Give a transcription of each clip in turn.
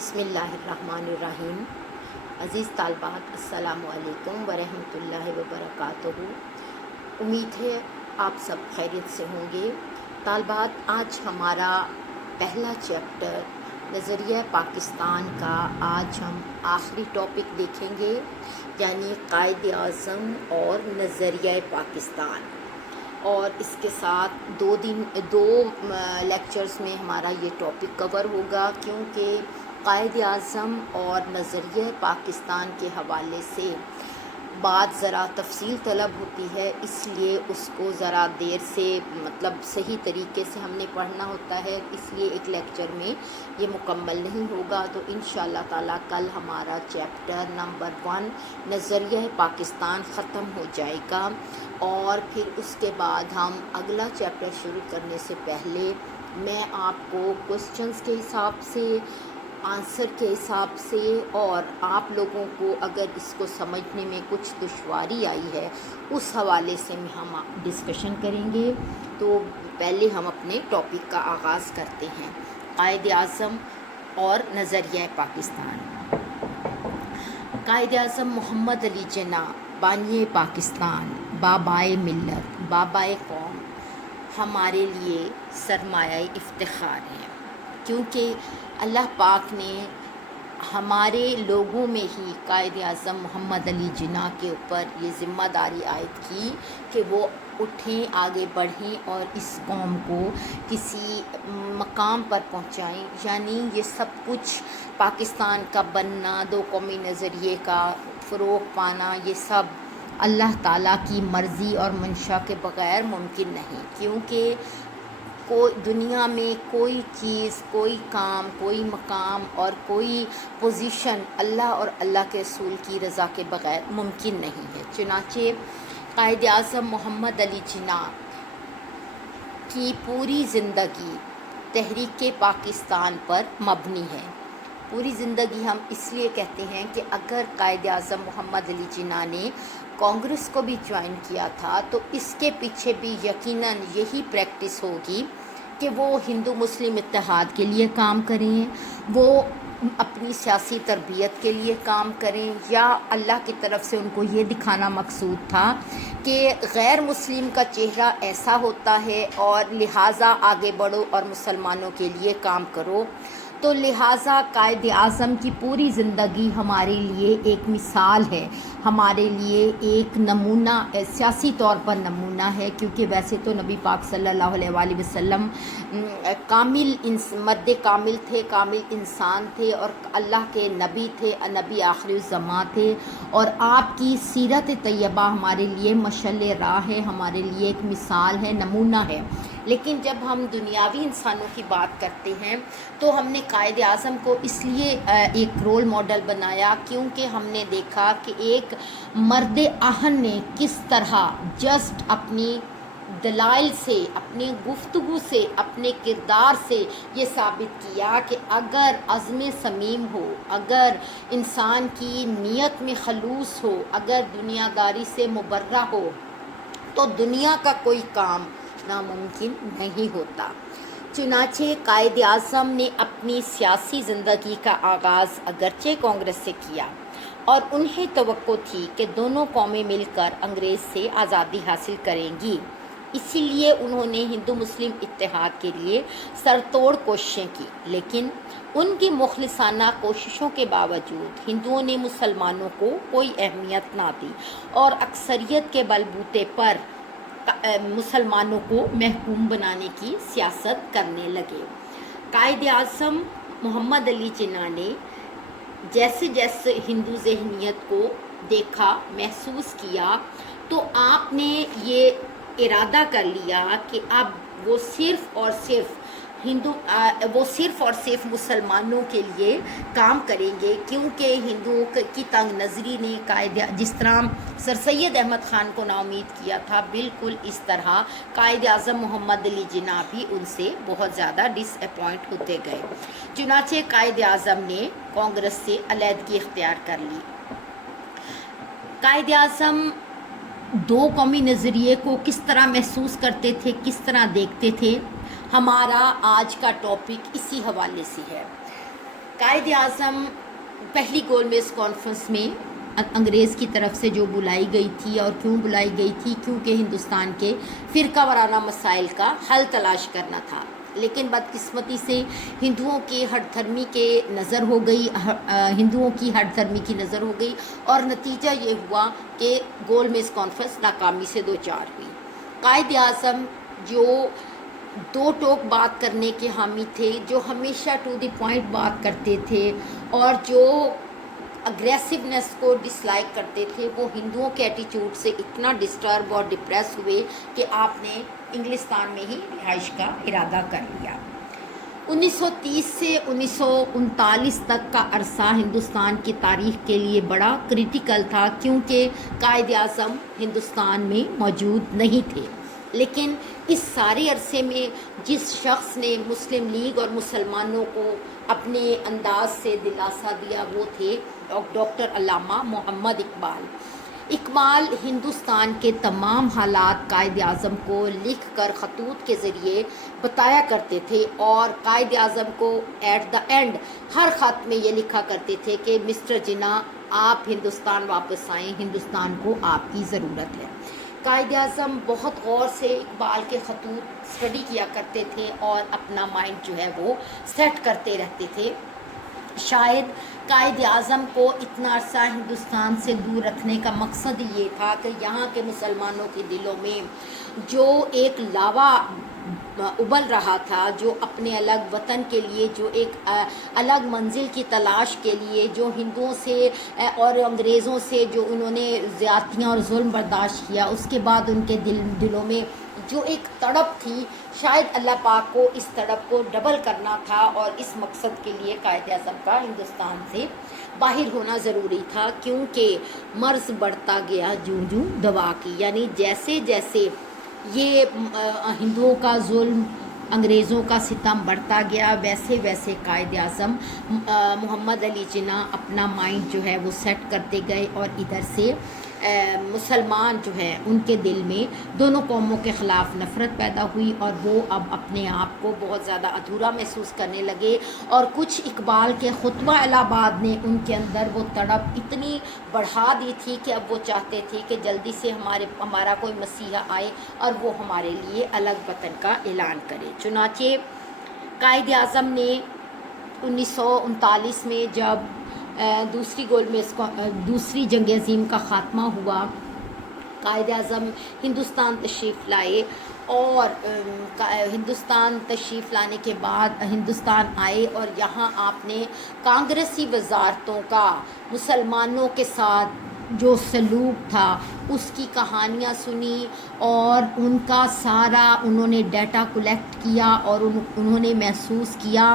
بسم اللہ الرحمن الرحیم۔ عزیز طالبات، السلام علیکم ورحمۃ اللہ وبرکاتہ۔ امید ہے آپ سب خیریت سے ہوں گے۔ طالبات، آج ہمارا پہلا چیپٹر نظریہ پاکستان کا آج ہم آخری ٹاپک دیکھیں گے، یعنی قائد اعظم اور نظریہ پاکستان۔ اور اس کے ساتھ دو لیکچرز میں ہمارا یہ ٹاپک کور ہوگا، کیونکہ قائد اعظم اور نظریہ پاکستان کے حوالے سے بات ذرا تفصیل طلب ہوتی ہے، اس لیے اس کو ذرا دیر سے صحیح طریقے سے ہم نے پڑھنا ہوتا ہے، اس لیے ایک لیکچر میں یہ مکمل نہیں ہوگا۔ تو انشاءاللہ تعالیٰ کل ہمارا چیپٹر نمبر 1 نظریہ پاکستان ختم ہو جائے گا، اور پھر اس کے بعد ہم اگلا چیپٹر شروع کرنے سے پہلے میں آپ کو کوسچنز کے حساب سے، آنسر کے حساب سے، اور آپ لوگوں کو اگر اس کو سمجھنے میں کچھ دشواری آئی ہے اس حوالے سے ہم ڈسکشن کریں گے۔ تو پہلے ہم اپنے ٹاپک کا آغاز کرتے ہیں، قائد اعظم اور نظریہ پاکستان۔ قائد اعظم محمد علی جناح بانی پاکستان، بابائے ملت، بابائے قوم ہمارے لیے سرمایہ افتخار ہیں، کیونکہ اللہ پاک نے ہمارے لوگوں میں ہی قائد اعظم محمد علی جناح کے اوپر یہ ذمہ داری عائد کی کہ وہ اٹھیں، آگے بڑھیں اور اس قوم کو کسی مقام پر پہنچائیں۔ یعنی یہ سب کچھ پاکستان کا بننا، دو قومی نظریے کا فروغ پانا، یہ سب اللہ تعالیٰ کی مرضی اور منشا کے بغیر ممکن نہیں، کیونکہ دنیا میں کوئی چیز، کوئی کام، کوئی مقام اور کوئی پوزیشن اللہ اور اللہ کے رسول کی رضا کے بغیر ممکن نہیں ہے۔ چنانچہ قائد اعظم محمد علی جناح کی پوری زندگی تحریک پاکستان پر مبنی ہے۔ پوری زندگی ہم اس لیے کہتے ہیں کہ اگر قائد اعظم محمد علی جناح نے کانگریس کو بھی جوائن کیا تھا تو اس کے پیچھے بھی یقیناً یہی پریکٹس ہوگی کہ وہ ہندو مسلم اتحاد کے لیے کام کریں، وہ اپنی سیاسی تربیت کے لیے کام کریں، یا اللہ کی طرف سے ان کو یہ دکھانا مقصود تھا کہ غیر مسلم کا چہرہ ایسا ہوتا ہے اور لہٰذا آگے بڑھو اور مسلمانوں کے لیے کام کرو۔ تو لہٰذا قائد اعظم کی پوری زندگی ہمارے لیے ایک مثال ہے، ہمارے لیے ایک نمونہ، سیاسی طور پر نمونہ ہے، کیونکہ ویسے تو نبی پاک صلی اللہ علیہ وآلہ وسلم کامل مرد کامل تھے، کامل انسان تھے، اور اللہ کے نبی تھے، نبی آخری الزماں تھے، اور آپ کی سیرت طیبہ ہمارے لیے مشعل راہ ہے، ہمارے لیے ایک مثال ہے، نمونہ ہے۔ لیکن جب ہم دنیاوی انسانوں کی بات کرتے ہیں تو ہم نے قائد اعظم کو اس لیے ایک رول ماڈل بنایا کیونکہ ہم نے دیکھا کہ ایک مرد آہن نے کس طرح جسٹ اپنی دلائل سے، اپنی گفتگو سے، اپنے کردار سے یہ ثابت کیا کہ اگر عزم صمیم ہو، اگر انسان کی نیت میں خلوص ہو، اگر دنیا داری سے مبرہ ہو، تو دنیا کا کوئی کام ناممکن نہیں ہوتا۔ چنانچہ قائد اعظم نے اپنی سیاسی زندگی کا آغاز اگرچہ کانگریس سے کیا، اور انہیں توقع تھی کہ دونوں قومیں مل کر انگریز سے آزادی حاصل کریں گی، اسی لیے انہوں نے ہندو مسلم اتحاد کے لیے سر توڑ کوششیں کی، لیکن ان کی مخلصانہ کوششوں کے باوجود ہندوؤں نے مسلمانوں کو کوئی اہمیت نہ دی اور اکثریت کے بلبوتے پر مسلمانوں کو محکوم بنانے کی سیاست کرنے لگے۔ قائد اعظم محمد علی جناح نے جیسے جیسے ہندو ذہنیت کو دیکھا، محسوس کیا، تو آپ نے یہ ارادہ کر لیا کہ اب وہ صرف اور صرف مسلمانوں کے لیے کام کریں گے، کیونکہ ہندوؤں کی تنگ نظری نے جس طرح سر سید احمد خان کو ناامید کیا تھا، بالکل اس طرح قائد اعظم محمد علی جناح بھی ان سے بہت زیادہ ڈس اپوائنٹ ہوتے گئے۔ چنانچہ قائد اعظم نے کانگریس سے علیحدگی اختیار کر لی۔ قائد اعظم دو قومی نظریے کو کس طرح محسوس کرتے تھے، کس طرح دیکھتے تھے، ہمارا آج کا ٹاپک اسی حوالے سے ہے۔ قائد اعظم پہلی گول میز کانفرنس میں انگریز کی طرف سے جو بلائی گئی تھی، اور کیوں بلائی گئی تھی؟ کیونکہ ہندوستان کے فرقہ وارانہ مسائل کا حل تلاش کرنا تھا، لیکن بدقسمتی سے ہندوؤں کی ہٹ دھرمی کے نظر ہو گئی، ہندوؤں کی ہٹ دھرمی کی نظر ہو گئی، اور نتیجہ یہ ہوا کہ گول میز کانفرنس ناکامی سے دوچار ہوئی۔ قائد اعظم جو دو ٹوک بات کرنے کے حامی تھے، جو ہمیشہ ٹو دی پوائنٹ بات کرتے تھے، اور جو اگریسونیس کو ڈس لائک کرتے تھے، وہ ہندوؤں کے ایٹیچیوڈ سے اتنا ڈسٹرب اور ڈپریس ہوئے کہ آپ نے انگلستان میں ہی رہائش کا ارادہ کر لیا۔ 1930 سے 1939 تک کا عرصہ ہندوستان کی تاریخ کے لیے بڑا کریٹیکل تھا، کیونکہ قائد اعظم ہندوستان میں موجود نہیں تھے، لیکن اس سارے عرصے میں جس شخص نے مسلم لیگ اور مسلمانوں کو اپنے انداز سے دلاسا دیا وہ تھے ڈاکٹر علامہ محمد اقبال۔ اقبال ہندوستان کے تمام حالات قائد اعظم کو لکھ کر خطوط کے ذریعے بتایا کرتے تھے، اور قائد اعظم کو ایٹ دا اینڈ ہر خط میں یہ لکھا کرتے تھے کہ مسٹر جناح آپ ہندوستان واپس آئیں، ہندوستان کو آپ کی ضرورت ہے۔ قائد اعظم بہت غور سے اقبال کے خطوط اسٹڈی کیا کرتے تھے اور اپنا مائنڈ جو ہے وہ سیٹ کرتے رہتے تھے۔ شاید قائد اعظم کو اتنا عرصہ ہندوستان سے دور رکھنے کا مقصد یہ تھا کہ یہاں کے مسلمانوں کے دلوں میں جو ایک لاوا ابل رہا تھا، جو اپنے الگ وطن کے لیے، جو ایک الگ منزل کی تلاش کے لیے، جو ہندوؤں سے اور انگریزوں سے جو انہوں نے زیادتیاں اور ظلم برداشت کیا، اس کے بعد ان کے دلوں میں جو ایک تڑپ تھی، شاید اللہ پاک کو اس تڑپ کو ڈبل کرنا تھا، اور اس مقصد کے لیے قائد اعظم کا ہندوستان سے باہر ہونا ضروری تھا، کیونکہ مرض بڑھتا گیا جوں جوں دوا کی، یعنی جیسے جیسے یہ ہندوؤں کا ظلم، انگریزوں کا ستم بڑھتا گیا، ویسے ویسے قائد اعظم محمد علی جناح اپنا مائنڈ جو ہے وہ سیٹ کرتے گئے، اور ادھر سے مسلمان جو ہے ان کے دل میں دونوں قوموں کے خلاف نفرت پیدا ہوئی، اور وہ اب اپنے آپ کو بہت زیادہ ادھورا محسوس کرنے لگے، اور کچھ اقبال کے خطبہ الہ آباد نے ان کے اندر وہ تڑپ اتنی بڑھا دی تھی کہ اب وہ چاہتے تھے کہ جلدی سے ہمارا کوئی مسیحا آئے اور وہ ہمارے لیے الگ وطن کا اعلان کرے۔ چنانچہ قائد اعظم نے 1939 میں جب دوسری جنگ عظیم کا خاتمہ ہوا، قائد اعظم ہندوستان تشریف لائے، اور ہندوستان تشریف لانے کے بعد ہندوستان آئے، اور یہاں آپ نے کانگریسی وزارتوں کا مسلمانوں کے ساتھ جو سلوک تھا اس کی کہانیاں سنی، اور ان کا سارا انہوں نے ڈیٹا کلیکٹ کیا، اور انہوں نے محسوس کیا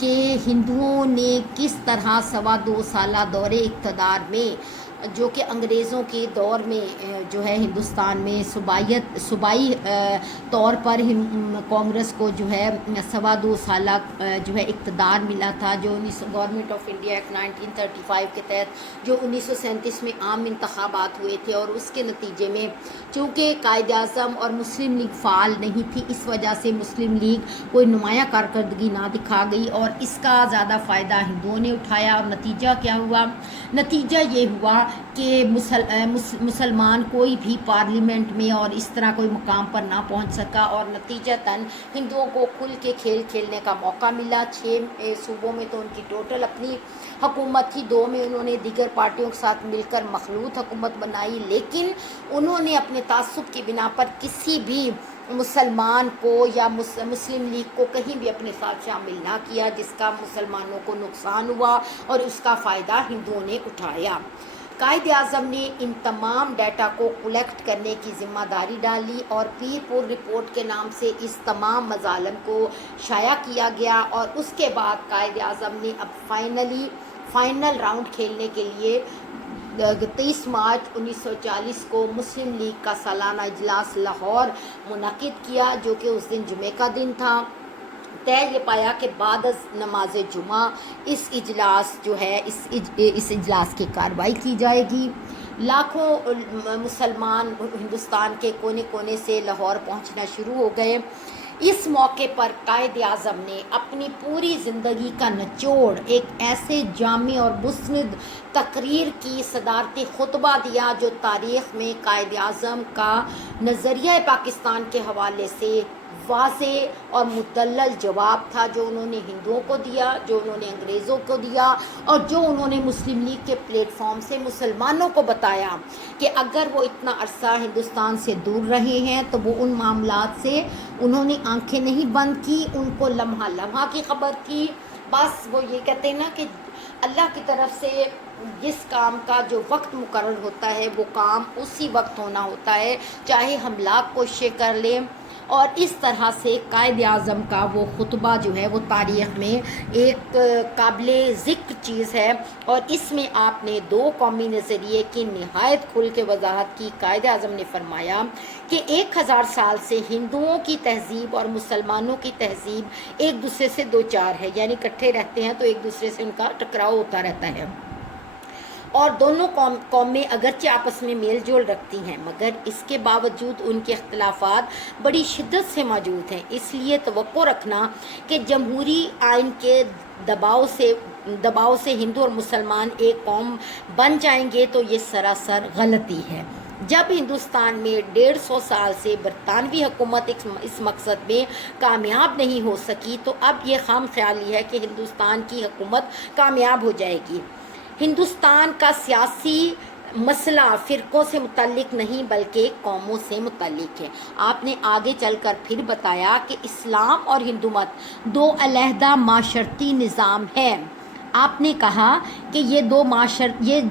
کہ ہندوؤں نے کس طرح 2.25 سالہ دور اقتدار میں، جو کہ انگریزوں کے دور میں جو ہے ہندوستان میں صوبائی طور پر کانگریس کو جو ہے 2.25 سالہ جو ہے اقتدار ملا تھا، جو گورنمنٹ آف انڈیا ایکٹ 1935 کے تحت جو 1937 میں عام انتخابات ہوئے تھے، اور اس کے نتیجے میں چونکہ قائد اعظم اور مسلم لیگ فعال نہیں تھی، اس وجہ سے مسلم لیگ کوئی نمایاں کارکردگی نہ دکھا گئی، اور اس کا زیادہ فائدہ ہندوؤں نے اٹھایا۔ اور نتیجہ کیا ہوا؟ نتیجہ یہ ہوا کہ مسلمان کوئی بھی پارلیمنٹ میں اور اس طرح کوئی مقام پر نہ پہنچ سکا، اور نتیجتاً ہندوؤں کو کھل کے کھیل کھیلنے کا موقع ملا۔ 6 صوبوں میں تو ان کی ٹوٹل اپنی حکومت تھی، 2 میں انہوں نے دیگر پارٹیوں کے ساتھ مل کر مخلوط حکومت بنائی، لیکن انہوں نے اپنے تعصب کی بنا پر کسی بھی مسلمان کو یا مسلم لیگ کو کہیں بھی اپنے ساتھ شامل نہ کیا، جس کا مسلمانوں کو نقصان ہوا، اور اس کا فائدہ ہندوؤں نے اٹھایا۔ قائد اعظم نے ان تمام ڈیٹا کو کلیکٹ کرنے کی ذمہ داری ڈالی، اور پیر پور رپورٹ کے نام سے اس تمام مظالم کو شائع کیا گیا، اور اس کے بعد قائد اعظم نے اب فائنل راؤنڈ کھیلنے کے لیے 23 مارچ 1940 کو مسلم لیگ کا سالانہ اجلاس لاہور منعقد کیا، جو کہ اس دن جمعے کا دن تھا۔ طے یہ پایا کہ بعد از نماز جمعہ اس اجلاس جو ہے اس اجلاس کی کارروائی کی جائے گی۔ لاکھوں مسلمان ہندوستان کے کونے کونے سے لاہور پہنچنا شروع ہو گئے۔ اس موقع پر قائد اعظم نے اپنی پوری زندگی کا نچوڑ ایک ایسے جامع اور مسند تقریر کی صدارتی خطبہ دیا جو تاریخ میں قائد اعظم کا نظریہ پاکستان کے حوالے سے واضح اور مدلل جواب تھا، جو انہوں نے ہندوؤں کو دیا، جو انہوں نے انگریزوں کو دیا، اور جو انہوں نے مسلم لیگ کے پلیٹ فارم سے مسلمانوں کو بتایا کہ اگر وہ اتنا عرصہ ہندوستان سے دور رہے ہیں تو وہ ان معاملات سے انہوں نے آنکھیں نہیں بند کی، ان کو لمحہ لمحہ کی خبر تھی۔ بس وہ یہ کہتے ہیں نا کہ اللہ کی طرف سے جس کام کا جو وقت مقرر ہوتا ہے وہ کام اسی وقت ہونا ہوتا ہے، چاہے ہم لاکھ کوششیں کر لیں۔ اور اس طرح سے قائد اعظم کا وہ خطبہ جو ہے وہ تاریخ میں ایک قابل ذکر چیز ہے، اور اس میں آپ نے دو قومی نظریے کی نہایت کھل کے وضاحت کی۔ قائد اعظم نے فرمایا کہ 1000 سال سے ہندوؤں کی تہذیب اور مسلمانوں کی تہذیب ایک دوسرے سے دو چار ہے، یعنی اکٹھے رہتے ہیں تو ایک دوسرے سے ان کا ٹکراؤ ہوتا رہتا ہے، اور دونوں قومیں اگرچہ آپس میں میل جول رکھتی ہیں مگر اس کے باوجود ان کے اختلافات بڑی شدت سے موجود ہیں۔ اس لیے توقع رکھنا کہ جمہوری آئین کے دباؤ سے ہندو اور مسلمان ایک قوم بن جائیں گے تو یہ سراسر غلطی ہے۔ جب ہندوستان میں 150 سال سے برطانوی حکومت اس مقصد میں کامیاب نہیں ہو سکی تو اب یہ خام خیالی ہے کہ ہندوستان کی حکومت کامیاب ہو جائے گی۔ ہندوستان کا سیاسی مسئلہ فرقوں سے متعلق نہیں بلکہ قوموں سے متعلق ہے۔ آپ نے آگے چل کر پھر بتایا کہ اسلام اور ہندومت دو علیحدہ معاشرتی نظام ہیں۔ آپ نے کہا کہ یہ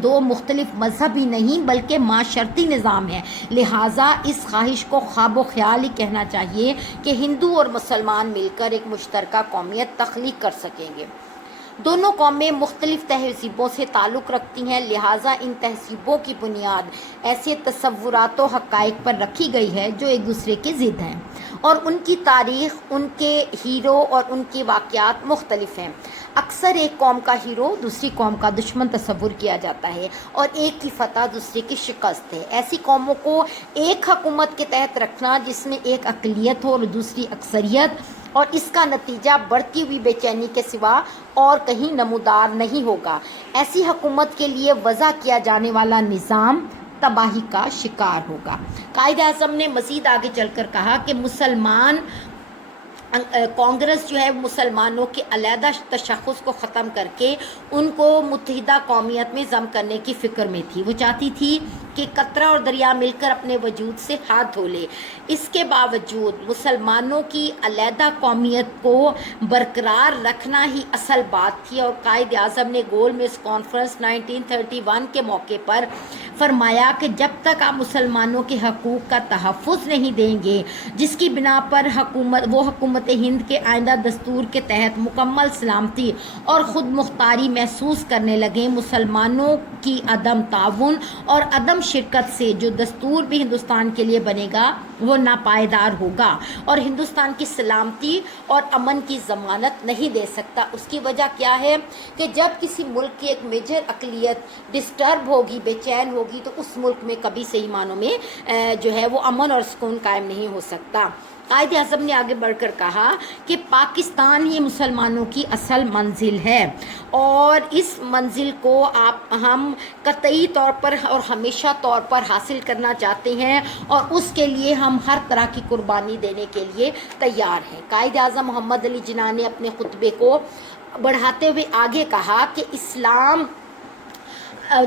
دو مختلف مذہب ہی نہیں بلکہ معاشرتی نظام ہے، لہٰذا اس خواہش کو خواب و خیال ہی کہنا چاہیے کہ ہندو اور مسلمان مل کر ایک مشترکہ قومیت تخلیق کر سکیں گے۔ دونوں قومیں مختلف تہذیبوں سے تعلق رکھتی ہیں، لہٰذا ان تہذیبوں کی بنیاد ایسے تصورات و حقائق پر رکھی گئی ہے جو ایک دوسرے کے ضد ہیں، اور ان کی تاریخ، ان کے ہیرو اور ان کے واقعات مختلف ہیں۔ اکثر ایک قوم کا ہیرو دوسری قوم کا دشمن تصور کیا جاتا ہے اور ایک کی فتح دوسرے کی شکست ہے۔ ایسی قوموں کو ایک حکومت کے تحت رکھنا جس میں ایک اقلیت ہو اور دوسری اکثریت، اور اس کا نتیجہ بڑھتی ہوئی بے چینی کے سوا اور کہیں نمودار نہیں ہوگا۔ ایسی حکومت کے لیے وضع کیا جانے والا نظام تباہی کا شکار ہوگا۔ قائد اعظم نے مزید آگے چل کر کہا کہ کانگریس جو ہے مسلمانوں کے علیحدہ تشخص کو ختم کر کے ان کو متحدہ قومیت میں ضم کرنے کی فکر میں تھی۔ وہ چاہتی تھی کہ قطرہ اور دریا مل کر اپنے وجود سے ہاتھ دھو لے۔ اس کے باوجود مسلمانوں کی علیحدہ قومیت کو برقرار رکھنا ہی اصل بات تھی، اور قائد اعظم نے گول میز کانفرنس 1931 کے موقع پر فرمایا کہ جب تک آپ مسلمانوں کے حقوق کا تحفظ نہیں دیں گے جس کی بنا پر حکومت ہند کے آئندہ دستور کے تحت مکمل سلامتی اور خود مختاری محسوس کرنے لگیں، مسلمانوں کی عدم تعاون اور عدم شرکت سے جو دستور بھی ہندوستان کے لیے بنے گا وہ ناپائیدار ہوگا اور ہندوستان کی سلامتی اور امن کی ضمانت نہیں دے سکتا۔ اس کی وجہ کیا ہے کہ جب کسی ملک کی ایک میجر اقلیت ڈسٹرب ہوگی، بے چین ہوگی، تو اس ملک میں کبھی صحیح معنوں میں جو ہے وہ امن اور سکون قائم نہیں ہو سکتا۔ قائد اعظم نے آگے بڑھ کر کہا کہ پاکستان ہی مسلمانوں کی اصل منزل ہے، اور اس منزل کو ہم قطعی طور پر اور ہمیشہ طور پر حاصل کرنا چاہتے ہیں، اور اس کے لیے ہم ہر طرح کی قربانی دینے کے لیے تیار ہیں۔ قائد اعظم محمد علی جناح نے اپنے خطبے کو بڑھاتے ہوئے آگے کہا کہ اسلام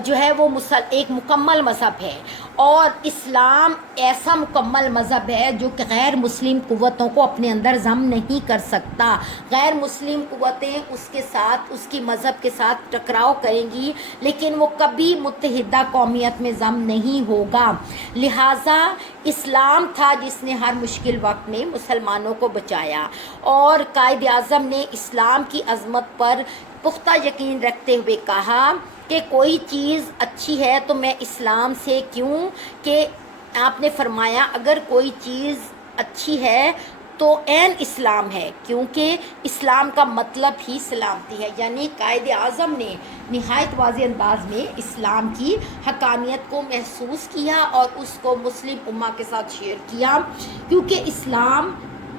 جو ہے وہ ایک مکمل مذہب ہے، اور اسلام ایسا مکمل مذہب ہے جو کہ غیر مسلم قوتوں کو اپنے اندر ضم نہیں کر سکتا۔ غیر مسلم قوتیں اس کے ساتھ، اس کی مذہب کے ساتھ ٹکراؤ کریں گی لیکن وہ کبھی متحدہ قومیت میں ضم نہیں ہوگا۔ لہٰذا اسلام تھا جس نے ہر مشکل وقت میں مسلمانوں کو بچایا، اور قائد اعظم نے اسلام کی عظمت پر پختہ یقین رکھتے ہوئے کہا کہ کوئی چیز اچھی ہے تو میں اسلام سے کیوں، کہ آپ نے فرمایا اگر کوئی چیز اچھی ہے تو عین اسلام ہے، کیونکہ اسلام کا مطلب ہی سلامتی ہے۔ یعنی قائد اعظم نے نہایت واضح انداز میں اسلام کی حقانیت کو محسوس کیا اور اس کو مسلم امہ کے ساتھ شیئر کیا، کیونکہ اسلام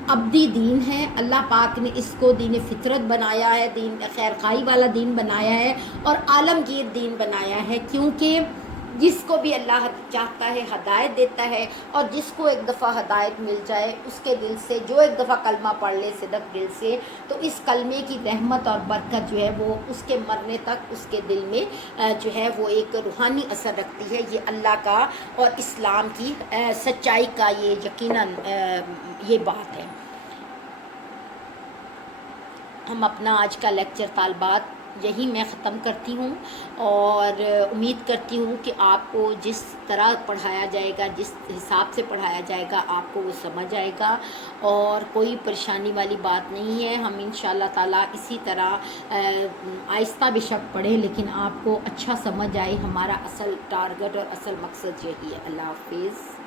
ابدی دین ہے. اللہ پاک نے اس کو دین فطرت بنایا ہے، دین خیر خواہی والا دین بنایا ہے اور عالمگیر دین بنایا ہے، کیونکہ جس کو بھی اللہ چاہتا ہے ہدایت دیتا ہے، اور جس کو ایک دفعہ ہدایت مل جائے اس کے دل سے، جو ایک دفعہ کلمہ پڑھ لے صدق دل سے، تو اس کلمے کی رحمت اور برکت جو ہے وہ اس کے مرنے تک اس کے دل میں جو ہے وہ ایک روحانی اثر رکھتی ہے. یہ اللہ کا اور اسلام کی سچائی کا یہ یقیناً یہ بات ہے. ہم اپنا آج کا لیکچر طالبات یہی میں ختم کرتی ہوں، اور امید کرتی ہوں کہ آپ کو جس طرح پڑھایا جائے گا، جس حساب سے پڑھایا جائے گا، آپ کو وہ سمجھ آئے گا اور کوئی پریشانی والی بات نہیں ہے. ہم انشاءاللہ تعالیٰ اسی طرح آہستہ بے شک پڑھیں، لیکن آپ کو اچھا سمجھ آئے. ہمارا اصل ٹارگٹ اور اصل مقصد یہی ہے. اللہ حافظ.